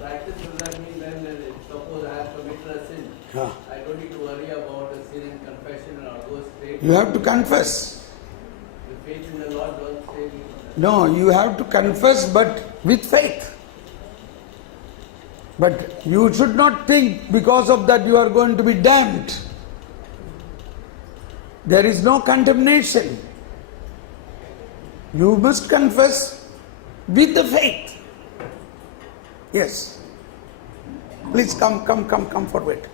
practice, does that mean then suppose I have committed a sin, I don't need to worry about the sin and confession and all those things? You have to confess. The faith in the Lord don't save you. No, you have to confess, but with faith. But you should not think because of that you are going to be damned. There is no condemnation. You must confess with the faith. Yes. Please come forward.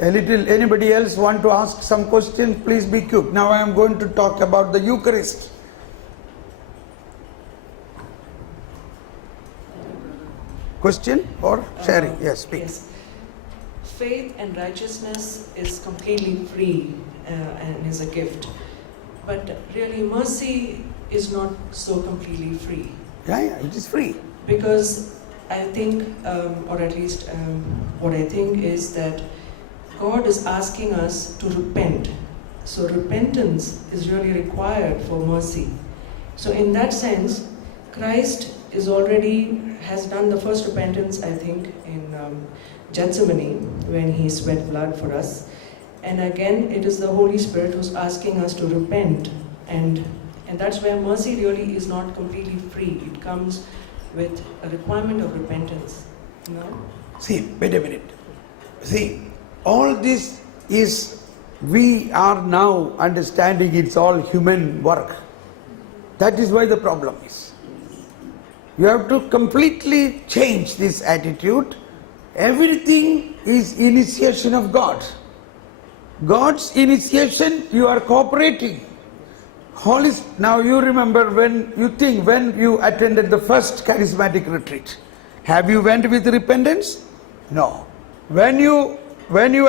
Anybody else want to ask some question? Please be quick. Now I am going to talk about the Eucharist. Question or sharing? Yes, speak. Yes. Faith and righteousness is completely free and is a gift. But really, mercy is not so completely free. Yeah, it is free. Because I think, or at least what I think is that God is asking us to repent. So repentance is really required for mercy. So in that sense, Christ has done the first repentance, I think, in Gethsemane, when he sweat blood for us. And again, it is the Holy Spirit who's asking us to repent. And that's where mercy really is not completely free. It comes with a requirement of repentance. No? See, wait a minute. See, all this is, we are now understanding it's all human work. That is why the problem is. You have to completely change this attitude. Everything is initiation of God. God's initiation, you are cooperating. Now you remember when you attended the first charismatic retreat, have you went with repentance? No. When you when you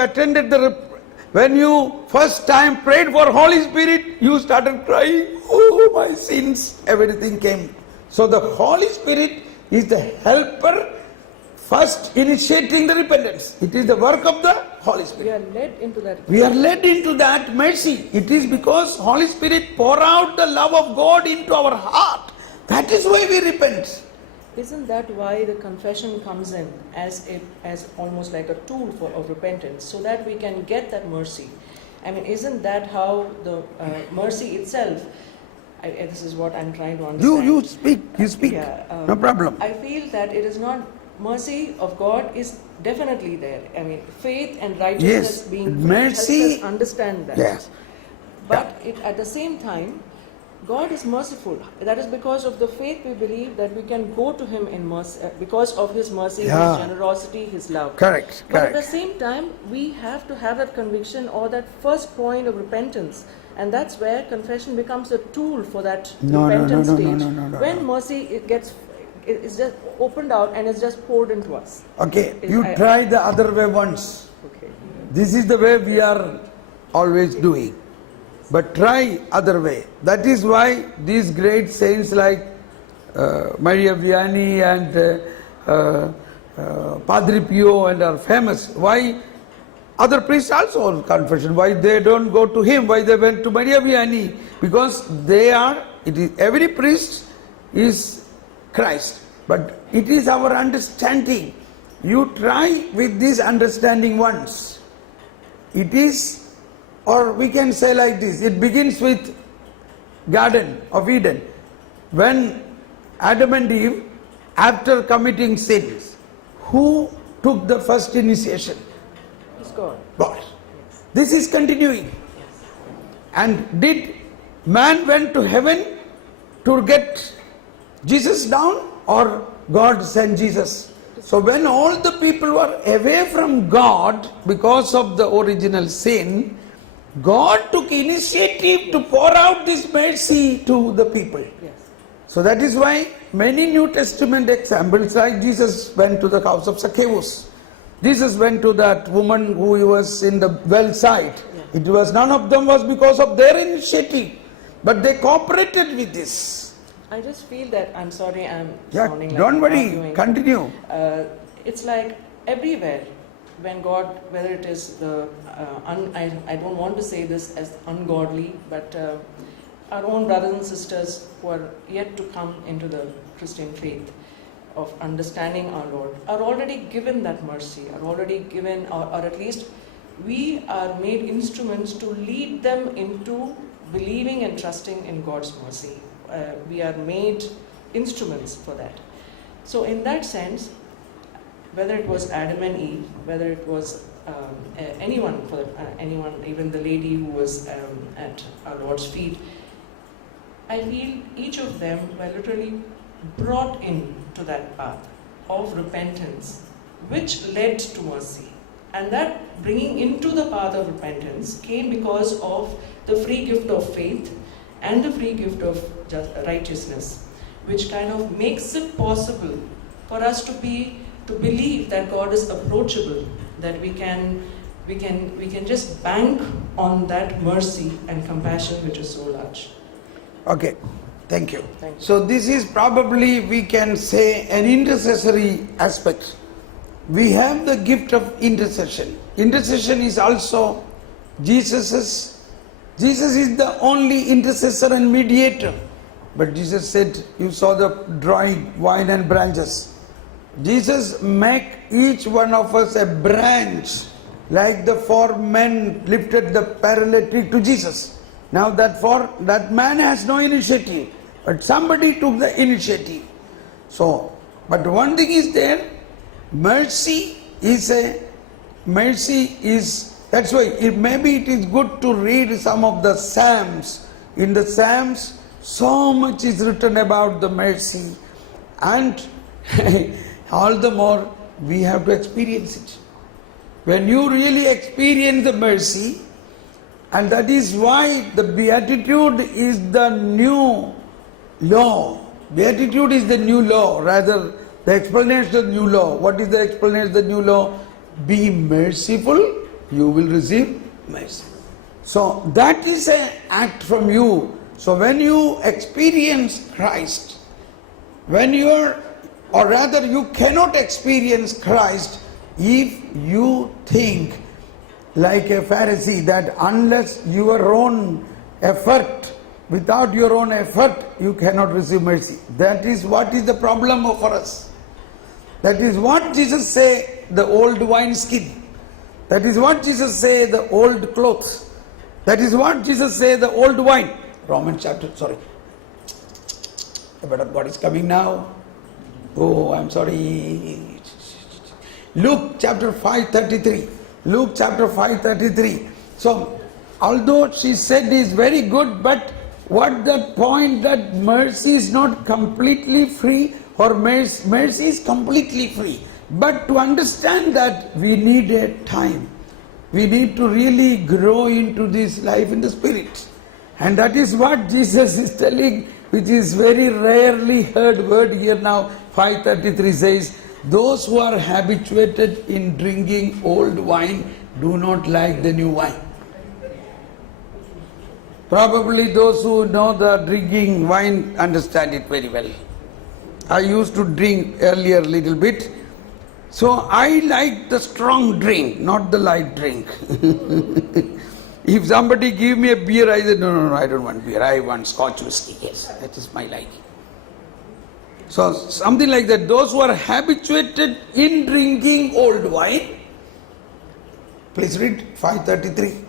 first time prayed for Holy Spirit, you started crying, oh my sins, everything came. So the Holy Spirit is the helper first initiating the repentance. It is the work of the Holy Spirit. We are led into that mercy. It is because Holy Spirit pour out the love of God into our heart. That is why we repent. Isn't that why the confession comes in as almost like a tool of repentance, so that we can get that mercy? I mean, isn't that how the mercy itself? This is what I'm trying to understand. You speak. Yeah, no problem. I feel that it is not. Mercy of God is definitely there. I mean, faith and righteousness being mercy, helps us understand that. Yes. But at the same time, God is merciful. That is because of the faith we believe that we can go to Him in mercy, because of His mercy, His generosity, His love. Correct. But at the same time, we have to have that conviction or that first point of repentance. And that's where confession becomes a tool for that repentance stage. When mercy it's just opened out and it's just poured into us. Okay, try the other way once. Okay. This is the way we are always doing. But try other way. That is why these great saints like Maria Vianney and Padre Pio and are famous. Why other priests also have confession? Why they don't go to him? Why they went to Maria Vianney? Because every priest is Christ. But it is our understanding. You try with this understanding once. It is, or we can say like this, it begins with Garden of Eden. When Adam and Eve, after committing sins, who took the first initiation? It's God. God. This is continuing. And did man went to heaven to get Jesus down, or God sent Jesus? So when all the people were away from God because of the original sin, God took initiative to pour out this mercy to the people. Yes. So that is why many New Testament examples, like Jesus went to the house of Zacchaeus. Jesus went to that woman who was in the well side. It was none of them was because of their initiative, but they cooperated with this. I just feel that, I'm sorry, I'm Yeah, sounding like don't worry, arguing. continue. It's like everywhere, when God, whether it is the, I don't want to say this as ungodly, but our own brothers and sisters who are yet to come into the Christian faith, of understanding our Lord are already given that mercy, are already given, or at least we are made instruments to lead them into believing and trusting in God's mercy. We are made instruments for that. So in that sense, whether it was Adam and Eve, whether it was anyone, even the lady who was at our Lord's feet, I feel each of them were literally brought into that path of repentance, which led to mercy. And that bringing into the path of repentance came because of the free gift of faith and the free gift of righteousness, which kind of makes it possible for us to believe that God is approachable, that we can just bank on that mercy and compassion which is so large. Okay, thank you. Thank you. So this is probably, we can say, an intercessory aspect. We have the gift of intercession. Intercession is also Jesus is the only intercessor and mediator. But Jesus said, you saw the dry vine and branches. Jesus make each one of us a branch, like the 4 men lifted the paralytic to Jesus. Now that man has no initiative, but somebody took the initiative. So, but one thing is there, mercy is, that's why maybe it is good to read some of the Psalms. In the Psalms, so much is written about the mercy, and all the more we have to experience it. When you really experience the mercy, and that is why the Beatitude is the new law. Beatitude is the new law, rather the explanation of the new law. What is the explanation of the new law? Be merciful, you will receive mercy. So that is an act from you. So when you experience Christ, or rather you cannot experience Christ if you think like a Pharisee that unless your own effort, without your own effort, you cannot receive mercy. That is what is the problem for us. That is what Jesus say, the old wineskin. That is what Jesus say, the old clothes. That is what Jesus say, the old wine. Romans chapter, sorry. The word of God is coming now. Oh, I'm sorry. Luke chapter 5:33. Luke chapter 5:33. So, although she said is very good, but what the point that mercy is not completely free, or mercy is completely free. But to understand that, we need a time. We need to really grow into this life in the Spirit. And that is what Jesus is telling, which is very rarely heard word here now. 5:33 says, those who are habituated in drinking old wine do not like the new wine. Probably those who know the drinking wine understand it very well. I used to drink earlier a little bit. So I like the strong drink, not the light drink. If somebody give me a beer, I said, no, I don't want beer. I want Scotch whiskey. Yes, that is my liking. So something like that. Those who are habituated in drinking old wine. Please read 5:33.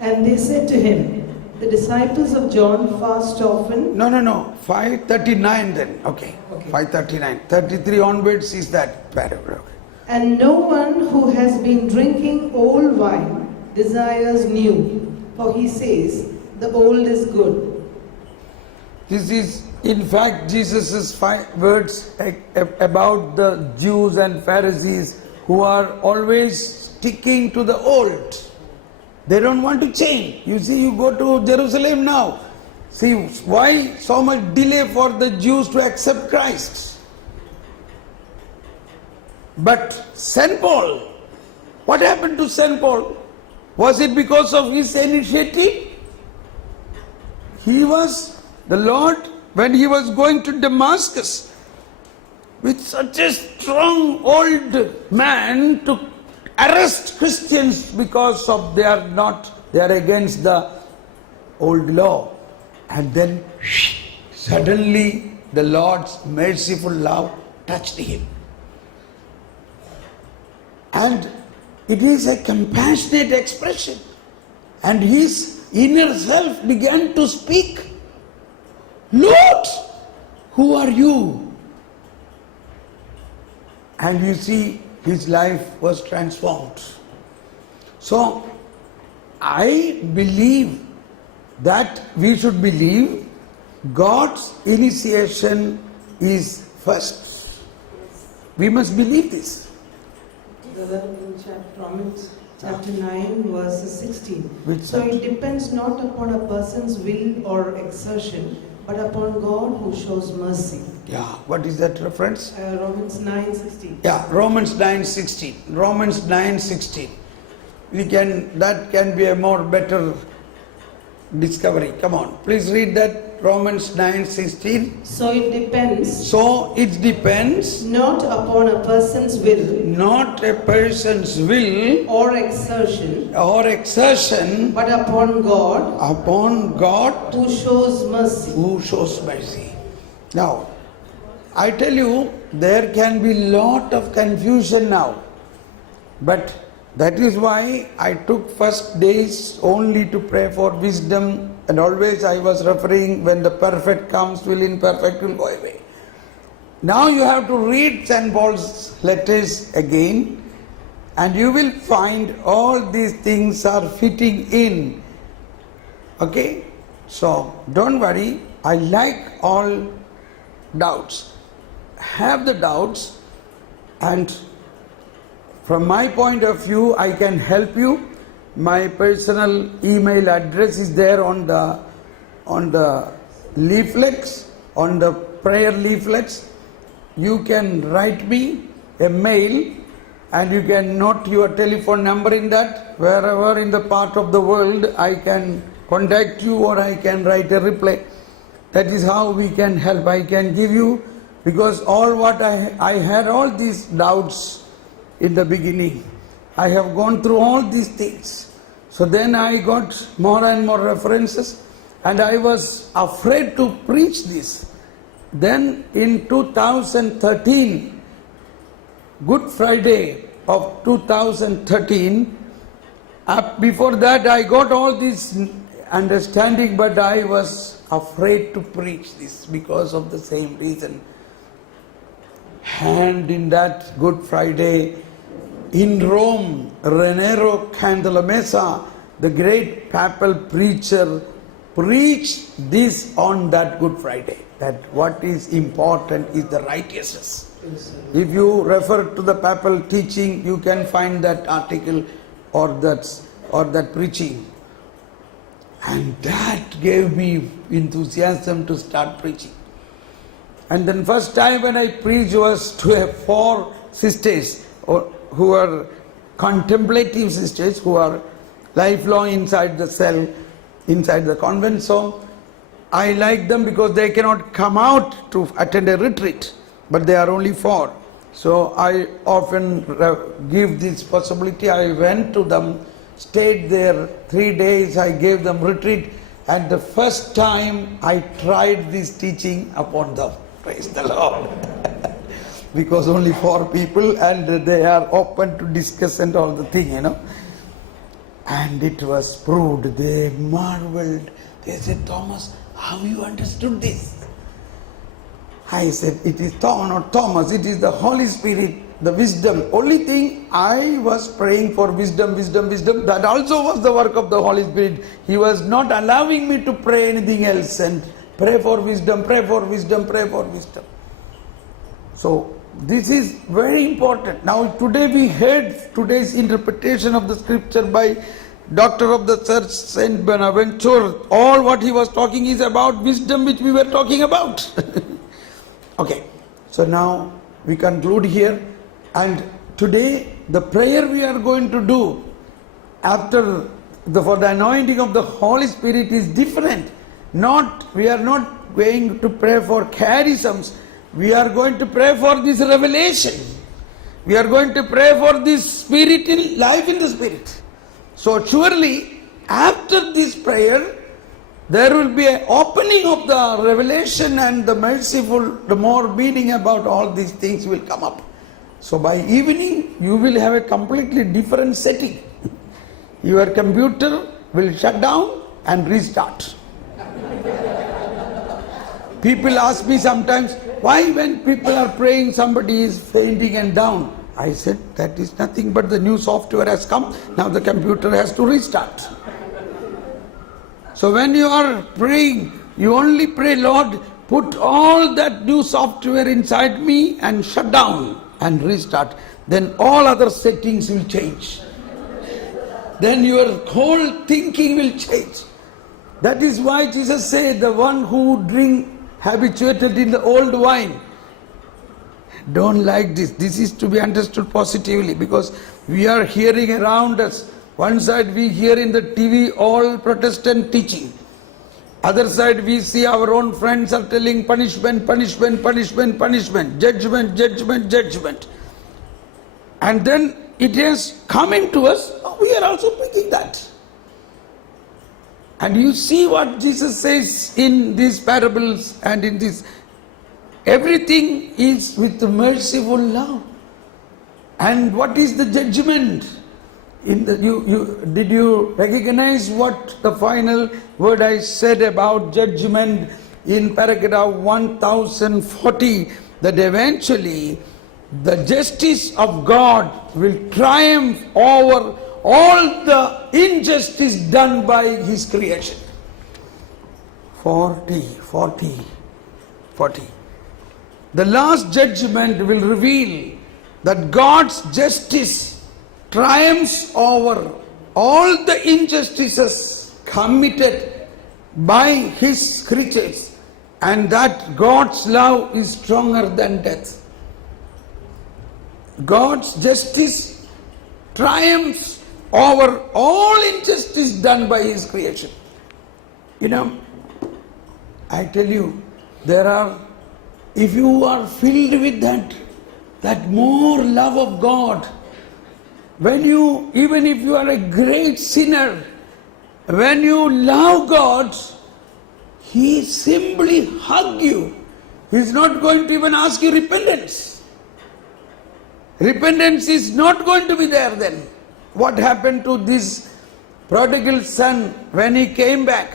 And they said to him, the disciples of John fast often. No. 5:39 then. Okay. 5:39. 33 onwards is that paragraph. And no one who has been drinking old wine desires new, for he says, the old is good. This is, in fact, Jesus' words about the Jews and Pharisees who are always sticking to the old. They don't want to change. You see, you go to Jerusalem now. See, why so much delay for the Jews to accept Christ? But St. Paul, what happened to St. Paul? Was it because of his initiative? The Lord, when he was going to Damascus, with such a strong old man to arrest Christians because of they are against the old law. And then suddenly the Lord's merciful love touched him. And it is a compassionate expression. And his inner self began to speak. Lord, who are you? And you see, his life was transformed. So, I believe that we should believe God's initiation is first. We must believe this. In Romans chapter 9, verse 16. Which So chapter? it depends not upon a person's will or exertion, but upon God who shows mercy. Yeah, what is that reference? Romans 9:16. Yeah, Romans 9:16. Romans 9:16. That can be a more better discovery. Come on, please read that. Romans 9:16. So it depends So it depends not upon a person's will not a person's will or exertion, or exertion but upon God upon God who shows mercy. who shows mercy. Now, I tell you, there can be lot of confusion now. But that is why I took first days only to pray for wisdom, and always I was referring, when the perfect comes, will imperfect will go away. Now you have to read St. Paul's letters again, and you will find all these things are fitting in. Okay? So don't worry, I like all doubts. Have the doubts, and from my point of view, I can help you. My personal email address is there on the leaflets, on the prayer leaflets. You can write me a mail, and you can note your telephone number in that. Wherever in the part of the world I can contact you, or I can write a reply. That is how we can help. I can give you, because all what I had all these doubts in the beginning. I have gone through all these things. So then I got more and more references, and I was afraid to preach this. Then in 2013, Good Friday of 2013, before that I got all this understanding, but I was afraid to preach this because of the same reason. And in that Good Friday, in Rome, Raniero Cantalamessa, the great papal preacher, preached this on that Good Friday, that what is important is the righteousness. If you refer to the papal teaching, you can find that article or that preaching. And that gave me enthusiasm to start preaching. And then first time when I preached was to 4 sisters who are contemplative sisters, who are lifelong inside the cell, inside the convent. So I like them because they cannot come out to attend a retreat, but they are only 4. So I often give this possibility. I went to them, stayed there 3 days, I gave them retreat, and the first time I tried this teaching upon them. Praise the Lord. Because only 4 people, and they are open to discuss and all the thing, And it was proved. They marveled. They said, Thomas, how you understood this? I said, it is not Thomas, it is the Holy Spirit, the wisdom. Only thing, I was praying for wisdom. That also was the work of the Holy Spirit. He was not allowing me to pray anything else and pray for wisdom. So, this is very important. Now, today we heard today's interpretation of the scripture by Doctor of the Church, Saint Bonaventure. All what he was talking is about wisdom, which we were talking about. Okay, so now we conclude here. And today, the prayer we are going to do for the anointing of the Holy Spirit is different. We are not going to pray for charisms. We are going to pray for this revelation. We are going to pray for this spirit life in the Spirit. So surely, after this prayer, there will be an opening of the revelation and the merciful, the more meaning about all these things will come up. So by evening, you will have a completely different setting. Your computer will shut down and restart. People ask me sometimes, why when people are praying, somebody is fainting and down? I said, that is nothing but the new software has come. Now the computer has to restart. So when you are praying, you only pray, Lord, put all that new software inside me and shut down and restart. Then all other settings will change. Then your whole thinking will change. That is why Jesus said, the one who drink habituated in the old wine, don't like this. This is to be understood positively, because we are hearing around us. One side we hear in the TV all Protestant teaching. Other side we see our own friends are telling punishment, punishment, punishment, punishment, judgment, judgment, judgment. And then it is coming to us, we are also preaching that. And you see what Jesus says in these parables and in this. Everything is with merciful love. And what is the judgment? Did you recognize what the final word I said about judgment in paragraph 1040? That eventually the justice of God will triumph over all the injustice done by His creation. 40. The last judgment will reveal that God's justice triumphs over all the injustices committed by His creatures, and that God's love is stronger than death. God's justice triumphs over all injustice done by His creation. I tell you, if you are filled with that more love of God, even if you are a great sinner, when you love God, He simply hugs you. He is not going to even ask you repentance. Repentance is not going to be there then. What happened to this prodigal son when he came back?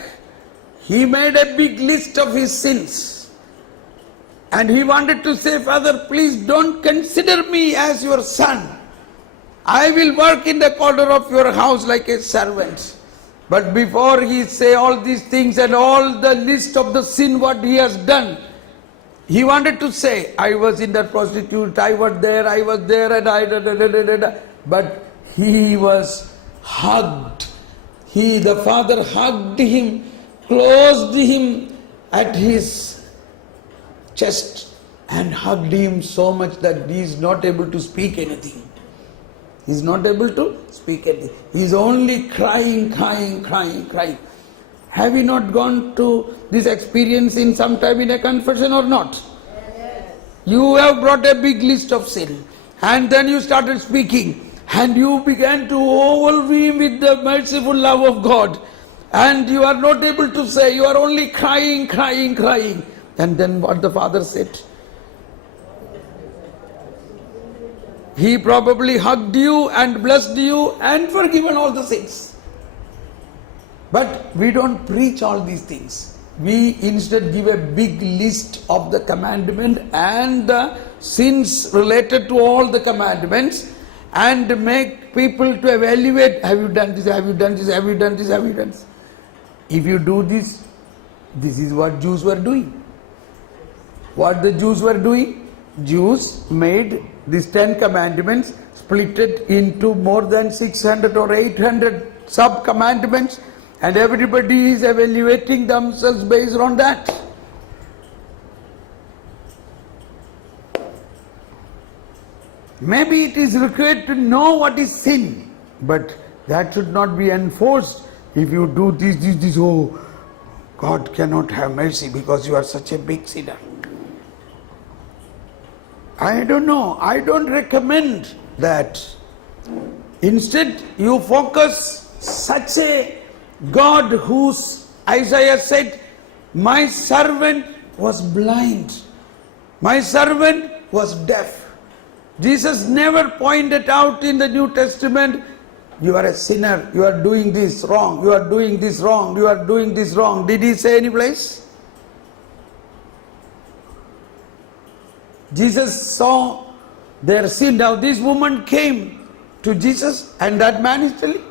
He made a big list of his sins. And he wanted to say, Father, please don't consider me as your son. I will work in the corner of your house like a servant. But before he say all these things and all the list of the sin what he has done, he wanted to say, I was in that prostitute, I was there, and I. But he was hugged. The father hugged him, closed him at his chest and hugged him so much that he is not able to speak anything. He is not able to speak anything. He is only crying. Have you not gone to this experience in some time in a confession or not? Yes. You have brought a big list of sin, and then you started speaking, and you began to overwhelm with the merciful love of God, and you are not able to say, you are only crying. And then what the father said? He probably hugged you and blessed you and forgiven all the sins. But we don't preach all these things. We instead give a big list of the commandment and the sins related to all the commandments, and make people to evaluate, have you done this, have you done this, have you done this, have you done this. If you do this, this is what Jews were doing. What the Jews were doing? Jews made these 10 commandments, split it into more than 600 or 800 sub-commandments, and everybody is evaluating themselves based on that. Maybe it is required to know what is sin, but that should not be enforced. If you do this, oh, God cannot have mercy because you are such a big sinner. I don't know. I don't recommend that. Instead, you focus such a God whose Isaiah said, my servant was blind. My servant was deaf. Jesus never pointed out in the New Testament, you are a sinner, you are doing this wrong, you are doing this wrong, you are doing this wrong. Did he say any place? Jesus saw their sin. Now this woman came to Jesus and that man is telling,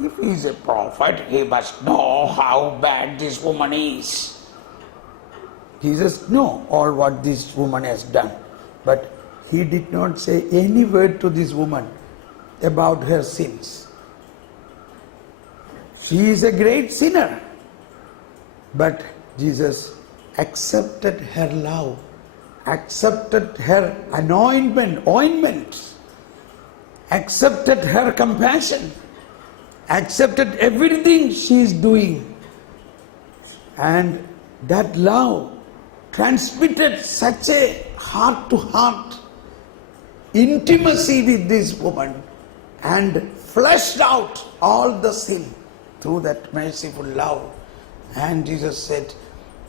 if he is a prophet, he must know how bad this woman is. Jesus knew all what this woman has done. But he did not say any word to this woman about her sins. She is a great sinner. But Jesus accepted her love, accepted her ointment, accepted her compassion, accepted everything she is doing. And that love transmitted such a heart-to-heart intimacy with this woman and flushed out all the sin through that merciful love. And Jesus said,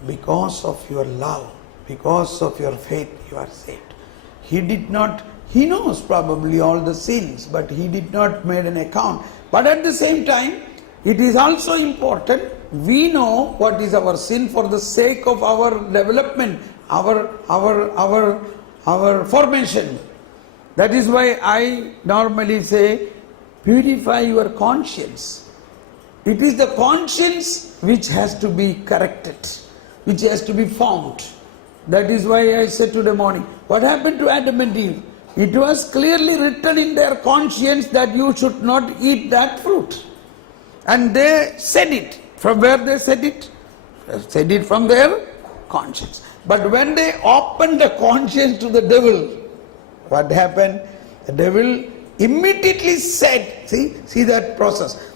because of your love, because of your faith, you are saved. He knows probably all the sins, but he did not make an account. But at the same time, it is also important we know what is our sin for the sake of our development, our formation. That is why I normally say, purify your conscience. It is the conscience which has to be corrected, which has to be formed. That is why I said today morning, what happened to Adam and Eve? It was clearly written in their conscience that you should not eat that fruit. And they said it. From where they said it? They said it from their conscience. But when they opened the conscience to the devil, what happened? The devil immediately said, see that process.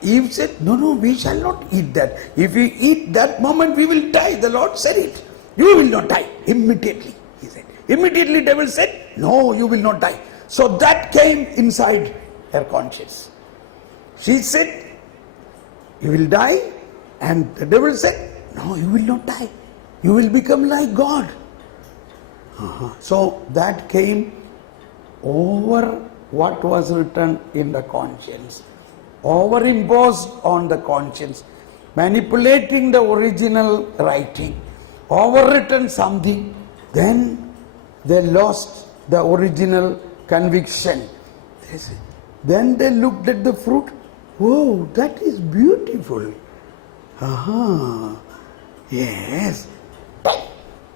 Eve said, no, we shall not eat that. If we eat that moment, we will die. The Lord said it. You will not die. Immediately, he said. Immediately devil said, no, you will not die. So that came inside her conscience. She said, you will die. And the devil said, no, you will not die. You will become like God. So that came over what was written in the conscience. Overimposed on the conscience. Manipulating the original writing. Overwritten something. Then they lost the original conviction. Then they looked at the fruit. Whoa, that is beautiful. Yes.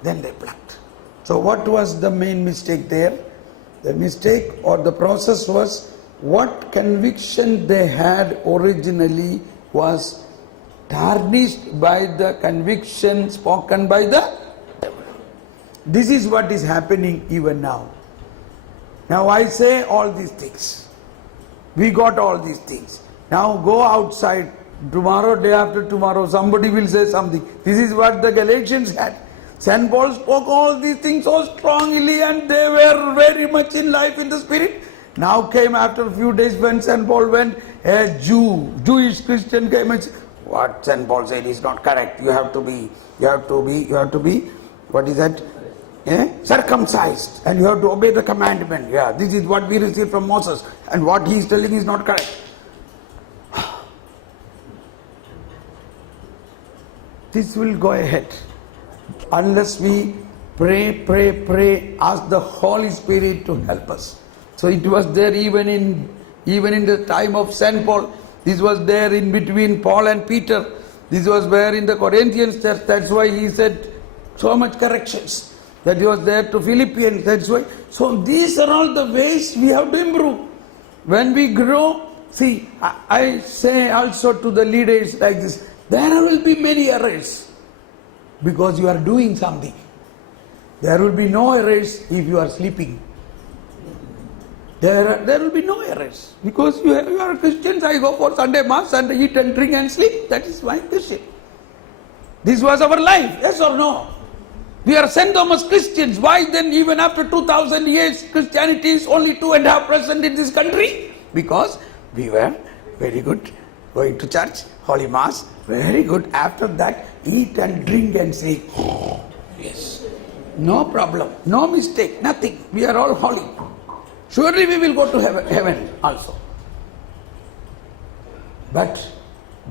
Then they plucked. So what was the main mistake there? The mistake or the process was what conviction they had originally was tarnished by the conviction spoken by the devil. This is what is happening even now. Now I say all these things. We got all these things. Now go outside. Tomorrow, day after tomorrow, somebody will say something. This is what the Galatians had. St. Paul spoke all these things so strongly and they were very much in life in the spirit. Now came after a few days when St. Paul went, a Jewish Christian came and said, what St. Paul said is not correct. You have to be, what is that? Circumcised. And you have to obey the commandment. Yeah, this is what we received from Moses. And what he is telling is not correct. This will go ahead. Unless we pray, ask the Holy Spirit to help us. So it was there even in the time of St. Paul. This was there in between Paul and Peter. This was there in the Corinthians church. That's why he said so much corrections. That he was there to Philippians. That's why. So these are all the ways we have to improve. When we grow, see, I say also to the leaders like this, there will be many errors because you are doing something. There will be no errors if you are sleeping. There will be no errors because you are Christians. I go for Sunday Mass and eat and drink and sleep. That is my Christian. This was our life, yes or no? We are St. Thomas Christians. Why then even after 2000 years Christianity is only 2.5% in this country? Because we were very good going to church, Holy Mass, very good. After that, eat and drink and say, oh, yes. No problem, no mistake, nothing. We are all holy. Surely we will go to heaven also. But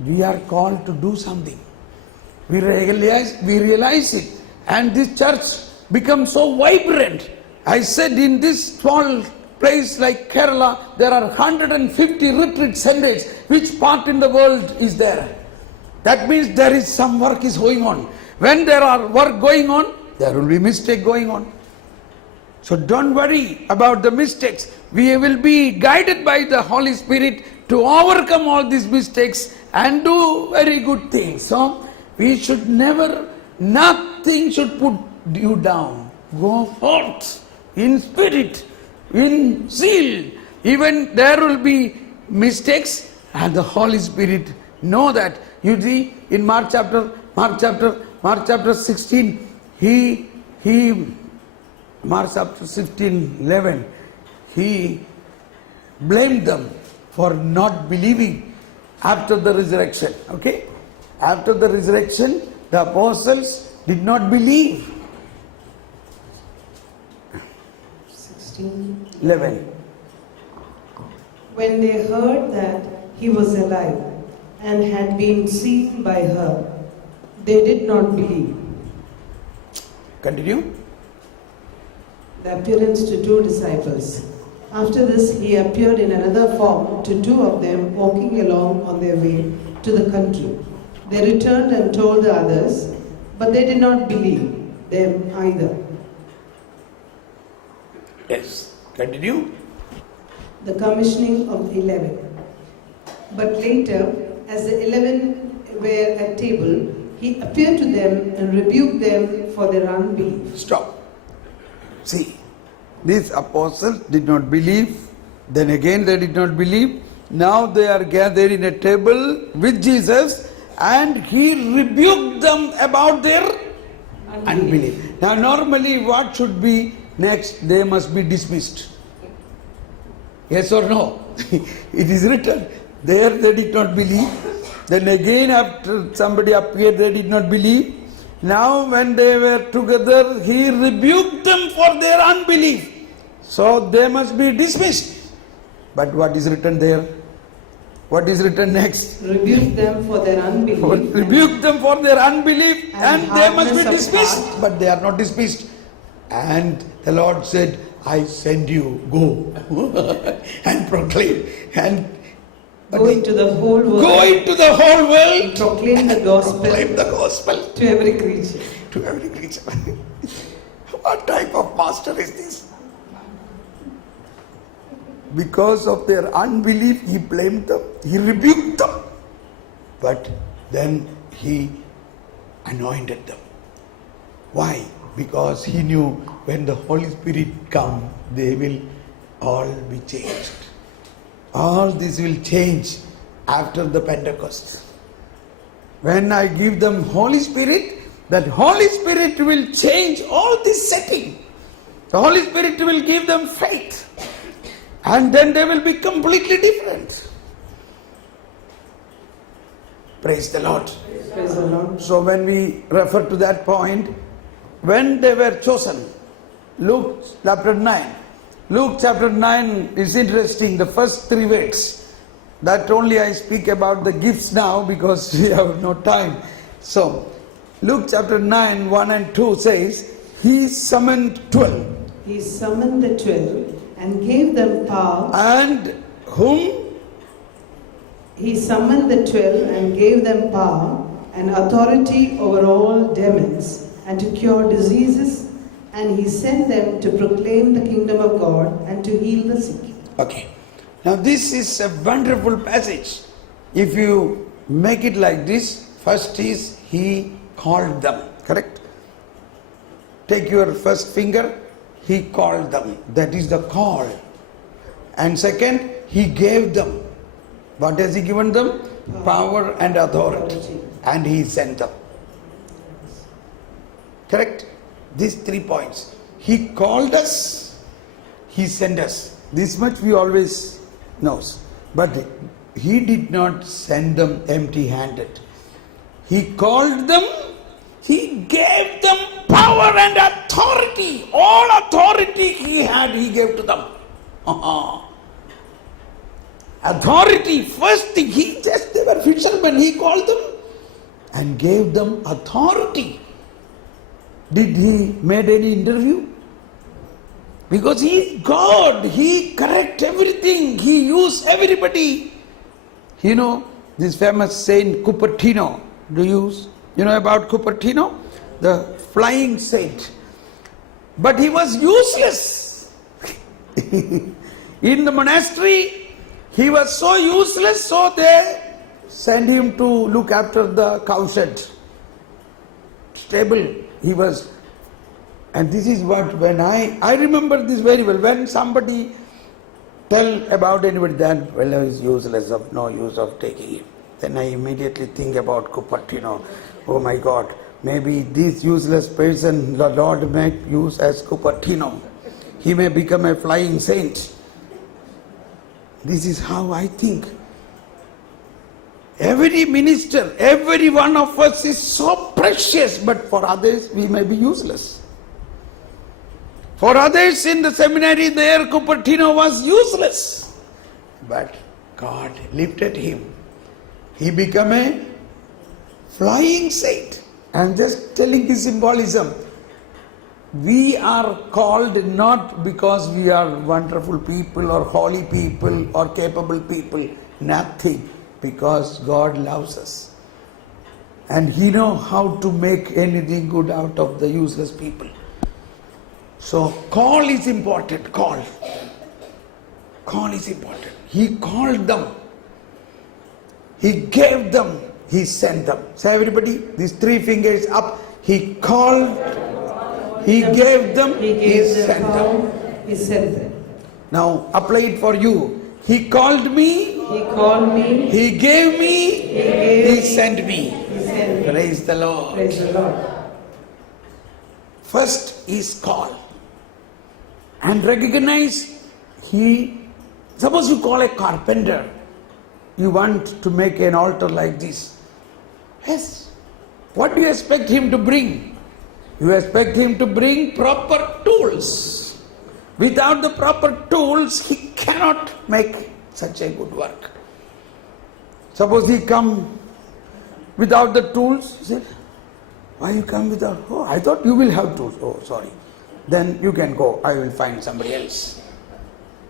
we are called to do something. We realize it. And this church becomes so vibrant. I said in this small place like Kerala, there are 150 retreat centers. Which part in the world is there? That means there is some work is going on. When there are work going on, there will be mistake going on. So don't worry about the mistakes. We will be guided by the Holy Spirit to overcome all these mistakes and do very good things. So we should never, nothing should put you down. Go forth in spirit, in zeal. Even there will be mistakes and the Holy Spirit know that. You see in Mark chapter 16, Mark chapter 16:11, he blamed them for not believing after the resurrection. Okay? After the resurrection, the apostles did not believe. 16:11. When they heard that he was alive and had been seen by her, they did not believe. Continue. The appearance to two disciples. After this, he appeared in another form to two of them walking along on their way to the country. They returned and told the others, but they did not believe them either. Yes. Continue. The commissioning of the 11. But later, as the 11 were at table, he appeared to them and rebuked them for their unbelief. Stop. See, these apostles did not believe, then again they did not believe. Now they are gathered in a table with Jesus and he rebuked them about their unbelief. Now normally what should be next? They must be dismissed. Yes or no? It is written. There they did not believe. Then again after somebody appeared they did not believe. Now when they were together, he rebuked them for their unbelief. So they must be dismissed. But what is written there? What is written next? Rebuked them for their unbelief. Rebuked them for their unbelief and they must be hardness of dismissed. heart. But they are not dismissed. And the Lord said, I send you, go and proclaim. Go into the whole world. Go into the whole world. Proclaim the gospel. Proclaim the gospel To every creature. to every creature. What type of master is this? Because of their unbelief, he blamed them, he rebuked them. But then he anointed them. Why? Because he knew when the Holy Spirit comes, they will all be changed. All this will change after the Pentecost. When I give them Holy Spirit, that Holy Spirit will change all this setting. The Holy Spirit will give them faith. And then they will be completely different. Praise the Lord. Praise the Lord. So when we refer to that point, when they were chosen, Luke chapter 9. Luke chapter 9 is interesting, the first 3 words. That only I speak about the gifts now because we have no time. So, Luke chapter 9, 1 and 2 says, he summoned 12. He summoned the 12 and gave them power. And whom? He summoned the 12 and gave them power and authority over all demons and to cure diseases, and he sent them to proclaim the kingdom of God and to heal the sick. Okay. Now this is a wonderful passage. If you make it like this, first is he called them. Correct? Take your first finger, he called them. That is the call. And second, he gave them. What has he given them? Power and authority. And he sent them. Correct? These 3 points. He called us, he sent us. This much we always knows. But he did not send them empty-handed. He called them, he gave them power and authority. All authority he had, he gave to them. Authority, first thing, they were fishermen, he called them and gave them authority. Did he made any interview? Because he is God, he correct everything, he used everybody. You know, this famous saint Cupertino, you know about Cupertino? The flying saint. But he was useless. In the monastery, he was so useless, so they sent him to look after the cowshed stable. He was, and this is what, when I remember this very well, when somebody tell about anybody, then, well, he is useless, of no use of taking him. Then I immediately think about Cupertino. Oh my God, maybe this useless person the Lord may use as Cupertino. He may become a flying saint. This is how I think. Every minister, every one of us is so precious, but for others we may be useless. For others in the seminary there, Cupertino was useless. But God lifted him. He became a flying saint. I am just telling the symbolism. We are called not because we are wonderful people or holy people or capable people. Nothing. Because God loves us. And He knows how to make anything good out of the useless people. So call is important. Call. Call is important. He called them. He gave them. He sent them. Say everybody, these three fingers up. He called. He gave them. He sent them. He sent them. Now apply it for you. He called me. He called me. He gave me. He sent me. He sent me. Praise the Lord. Praise the Lord. First is call. And recognize suppose you call a carpenter. You want to make an altar like this. Yes. What do you expect him to bring? You expect him to bring proper tools. Without the proper tools, he cannot make such a good work. Suppose he come without the tools. He said, why you come without? Oh, I thought you will have tools. Oh, sorry. Then you can go. I will find somebody else.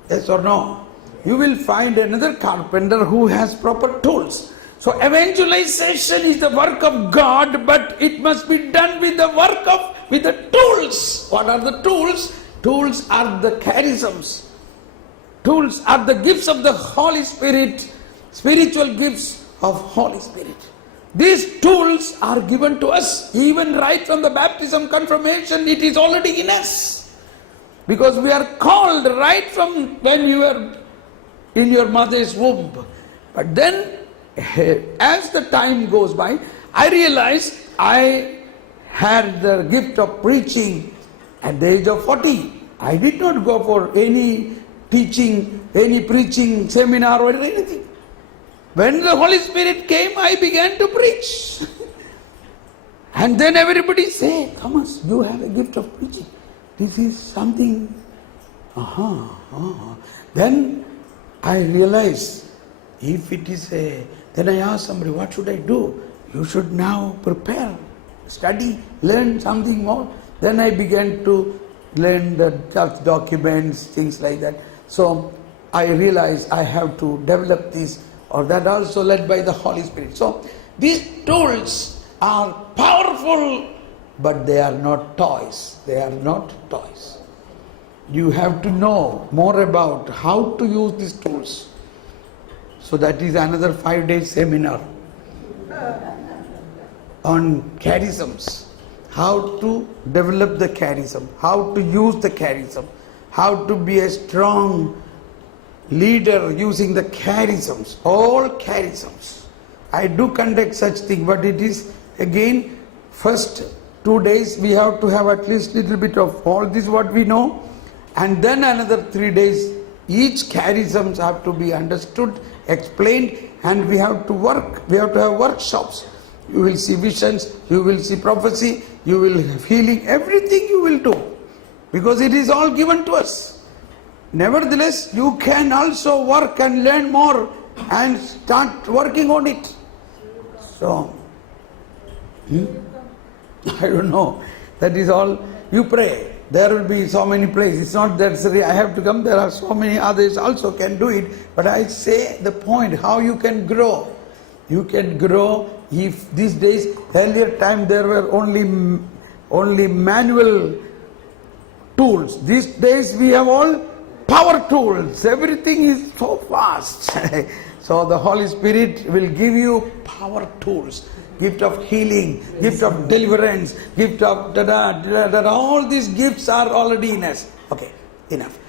Yes or no? You will find another carpenter who has proper tools. So evangelization is the work of God, but it must be done with the tools. What are the tools? Tools are the charisms. Tools are the gifts of the Holy Spirit, spiritual gifts of Holy Spirit. These tools are given to us even right from the baptism, confirmation. It is already in us. Because we are called right from when you were in your mother's womb. But then, as the time goes by, I realized I had the gift of preaching at the age of 40. I did not go for any teaching, any preaching seminar or anything. When the Holy Spirit came, I began to preach. And then everybody say, Thomas, you have a gift of preaching. This is something. Then I realized, if it is then I asked somebody, what should I do? You should now prepare, study, learn something more. Then I began to learn the church documents, things like that. So I realized I have to develop this, or that also led by the Holy Spirit. So these tools are powerful, but they are not toys. They are not toys. You have to know more about how to use these tools. So that is another 5-day seminar on charisms. How to develop the charism, how to use the charism, how to be a strong leader using the charisms, all charisms. I do conduct such thing, but it is again, first 2 days we have to have at least little bit of all this what we know, and then another 3 days Each charisms have to be understood, explained, and we have to work. We have to have workshops. You will see visions, you will see prophecy, you will have healing, everything you will do. Because it is all given to us. Nevertheless, you can also work and learn more and start working on it. So, I don't know. That is all. You pray. There will be so many places. It's not that I have to come. There are so many others also can do it. But I say the point, how you can grow. You can grow if these days, earlier time there were only manual tools. These days we have all power tools. Everything is so fast. So the Holy Spirit will give you power tools. Gift of healing, gift of deliverance, gift of all these gifts are already in us. Okay, enough.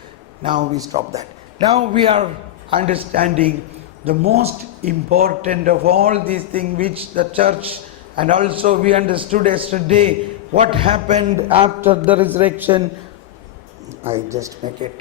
Now we stop that. Now we are understanding the most important of all these things which the church, and also we understood yesterday what happened after the resurrection. I just make it